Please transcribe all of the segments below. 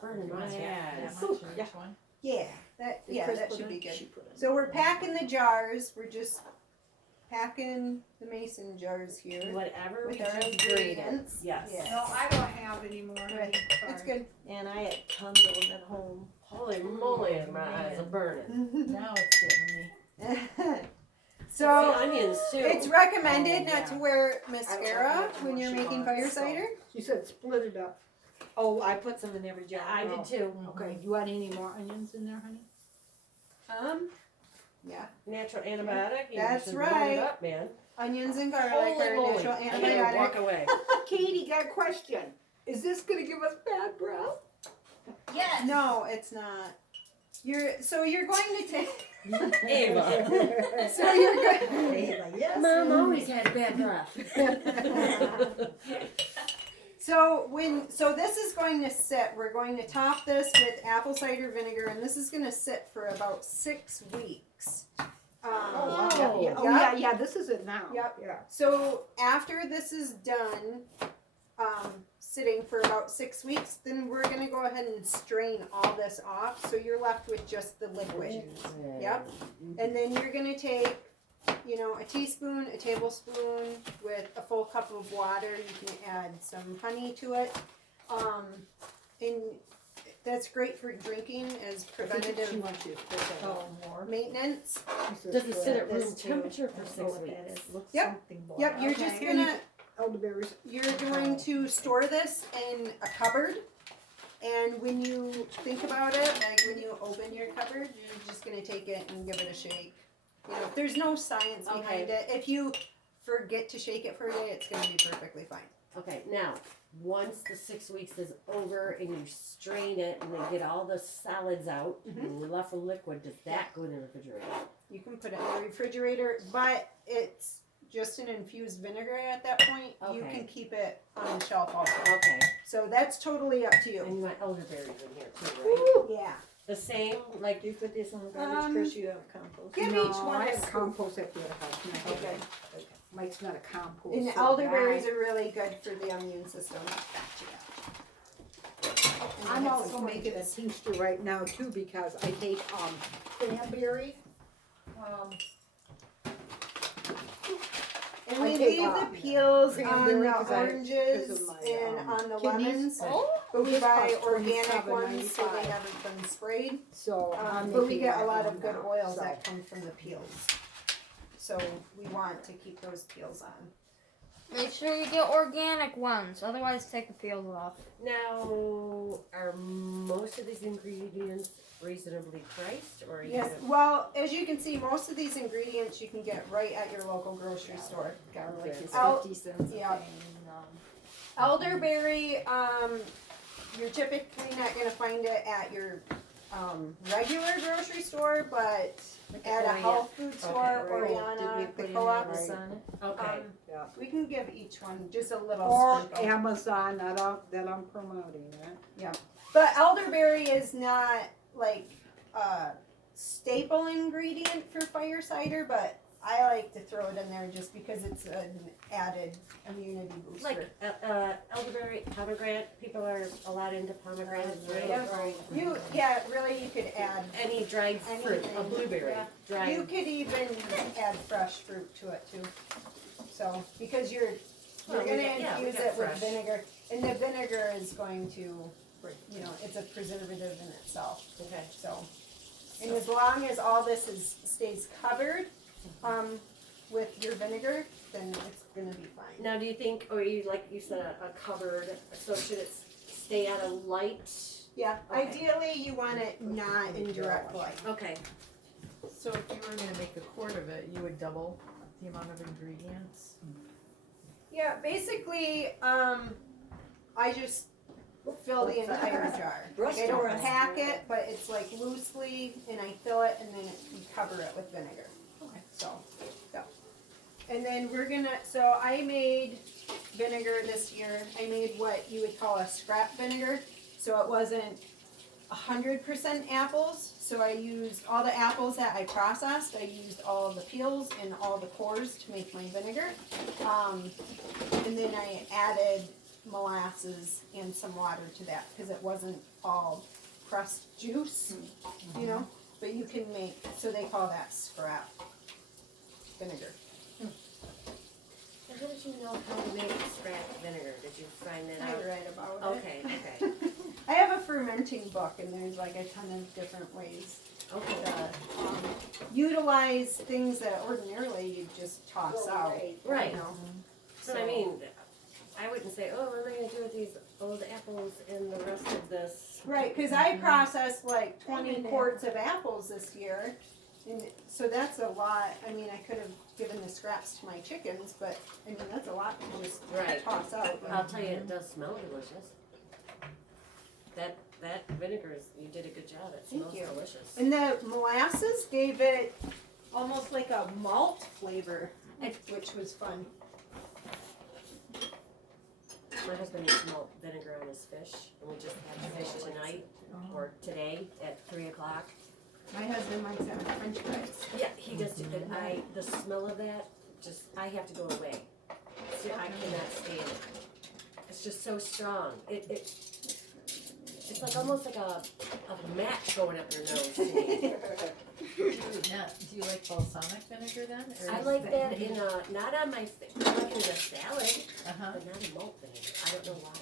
Burning my ass. Yeah, that should be good. So we're packing the jars. We're just packing the mason jars here Whatever with we our just ingredients. Yes. Yes. No, I don't have any more. Right. It's good. And I had tons of them at home. Holy moly, my eyes are burning. Now it's getting me. So The onions too. it's recommended Oh, not to yeah. wear I mascara don't know when what you're she making wants, fire so. cider. She said split it up. Oh, I put some in every jar. I did too. Okay, you want any more onions in there, honey? Yeah, Natural antibiotic. You That's should load right. it up, man. onions and garlic Holy are moly. natural I gotta antibiotic. walk away. Katie got a question. Is this gonna give us bad breath? Yes. No, it's not. You're going to take. Ava. So you're going. Yes. Mom always had bad breath. So this is going to sit. We're going to top this with apple cider vinegar, and this is going to sit for about 6 weeks. wow. Oh. Yeah, this is it now. Yep. Yeah. So after this is done, sitting for about 6 weeks, then we're gonna go ahead and strain all this off. So you're left with just the liquid. Yep. And then you're gonna take, a teaspoon, a tablespoon with a full cup of water. You can add some honey to it. And that's great for drinking as She preventative wants you to put that on more. maintenance. Does it sit at room This too. temperature for I don't 6 know what weeks? that is. Looks Yep. something boiled. Yep, you're Okay. just gonna Elderberries. You're going to store this in a cupboard, and when you think about it, like when you open your cupboard, you're just gonna take it and give it a shake. There's no science behind it. If you forget to shake it for a day, it's gonna be perfectly fine. Okay, now, once the 6 weeks is over and you strain it and then get all the solids out, and you're left with liquid, does that go in the refrigerator? You can put it in the refrigerator, but it's just an infused vinegar at that point. You Okay. can keep it on the shelf also. Okay. So that's totally up to you. And you want elderberries in here too, right? Yeah. The same, like, You put this on the garbage, Chris, you have compost. Give No, each one I a have scoop. compost at the other house. and I have Okay. it. Mike's not a compost. And so elderberries are really good for the immune system. I'm also making a tincture right now too because I take cranberry. And I we take, leave the peels on cranberry the 'cause oranges because of my, and on the kidneys. lemons. Oh, But we This buy costs organic ones so they $27.95. haven't been sprayed. So I'm But we making get a my lot own of good now, oils so. that come from the peels. So we want to keep those peels on. Make sure you get organic ones, otherwise take the peels off. now, are most of these ingredients reasonably priced, or are you Yes, gonna- well, as you can see, most of these ingredients you can get right at your local grocery store. garlic is El- 50 cents a yeah. thing. Elderberry, you're typically not gonna find it at your regular grocery store, but at a health food store, Did we Oriana, put the any co-op. nuts on it? Okay. Yeah. We can give each one just a little Or sprinkle. Amazon that I'm promoting, right? But elderberry is not like a staple ingredient for fire cider, but I like to throw it in there just because it's an added immunity booster. Like, elderberry, pomegranate, people are a lot into pomegranates, right? Yeah, really you could add, Any dried fruit, a Anything, blueberry, yeah. dried. you could even add fresh fruit to it too. So, because you're Well, we gonna got- yeah, we infuse got it with fresh. vinegar, and the vinegar is going to, it's a preservative in itself. Okay. So, and as long as all this stays covered, with your vinegar, then it's gonna be fine. Now, do you think, or you, like you said, a cupboard, so should it stay out of light? Yeah, Okay. ideally you want it not in direct light. Okay. So if you were gonna make a quart of it, you would double the amount of ingredients? Yeah, basically, I just fill the entire jar. Like, I don't pack it, but it's like loosely, and I fill it, and then we cover it with vinegar. Okay. So. And then so I made vinegar this year. I made what you would call a scrap vinegar. So it wasn't 100% apples. So I used all the apples that I processed. I used all the peels and all the cores to make my vinegar. And then I added molasses and some water to that, because it wasn't all pressed juice, you know, but you can make, so they call that scrap vinegar. How did you know how to make scrap vinegar? Did you find that I out? read about it. Okay, okay, I have a fermenting book, and there's like a ton of different ways okay. to utilize things that ordinarily you just toss Throw out. away. Right. You know? But I mean, I wouldn't say, oh, what am I gonna do with these old apples and the rest of this? Right, because I processed like 20 quarts of apples this year, and so that's a lot. I mean, I could have given the scraps to my chickens, but I mean, that's a lot to just Right. toss out. I'll tell you, it does smell delicious. That vinegar is, you did a good job. It Thank smells you. delicious. And the molasses gave it almost like a malt flavor, which was fun. My husband eats malt vinegar on his fish, and we just had fish tonight, or today at 3 o'clock. My husband likes that with French fries. Yeah, he does too, and the smell of that, just, I have to go away. So I cannot stand it. It's just so strong. It's like almost like a match going up your nose to me. Now, do you like balsamic vinegar then? Or I is like that in a, not on my, I like it in a salad, Uh-huh. but not in malt vinegar. I don't know why.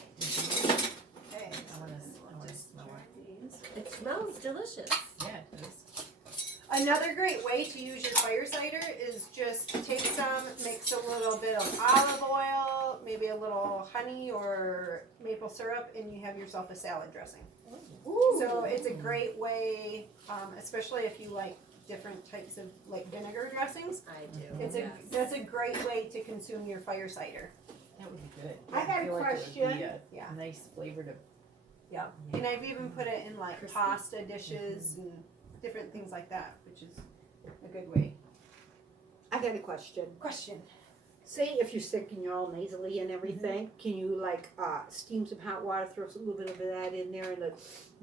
Okay, I wanna smell it. It smells delicious. Yeah, it is. another great way to use your fire cider is just take some, mix a little bit of olive oil, maybe a little honey or maple syrup, and you have yourself a salad dressing. So it's a great way, especially if you like different types of like vinegar dressings. I do. It's that's a great way to consume your fire cider. That would be good. I got a feel like it would be question. a Yeah. Nice flavor to. Yeah. And I've even put it in like Crispy. pasta dishes and different things like that, which is a good way. I got a question. Question. Say if you're sick and you're all nasally and everything, can you like steam some hot water, throw a little bit of that in there, and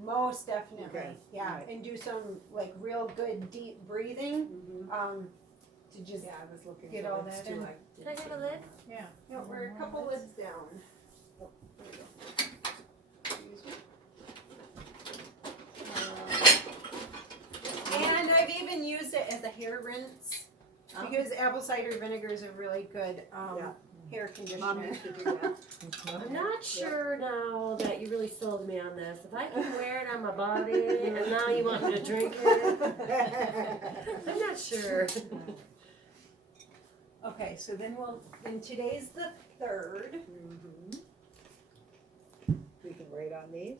Most definitely. Okay. Yeah. Right. And do some like real good deep breathing to just I was looking get all that in. Did I have a lid? Yeah. No, we're a couple lids down. Oh, there we go. Excuse me. And I've even used it as a hair rinse because apple cider vinegar is a really good Yeah. hair Mom conditioner. used to do that. I'm not sure now that you really sold me on this. If I can wear it on my body and now you want me to drink it, I'm not sure. Okay, so then today's the 3rd. We can write on these.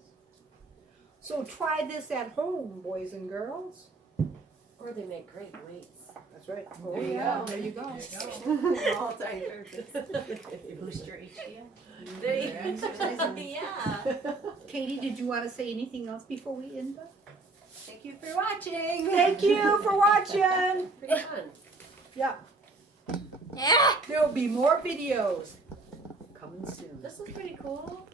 So try this at home, boys and girls. Or they make great weights. That's right. There you go. There you go. There you go. Multi-purpose. Boost your HDL. There you You're exercising. Yeah. Katie, did you want to say anything else before we end up? Thank you for watching. Thank you for watching. Pretty fun. Yeah, Yeah. there'll be more videos coming soon. This is pretty cool.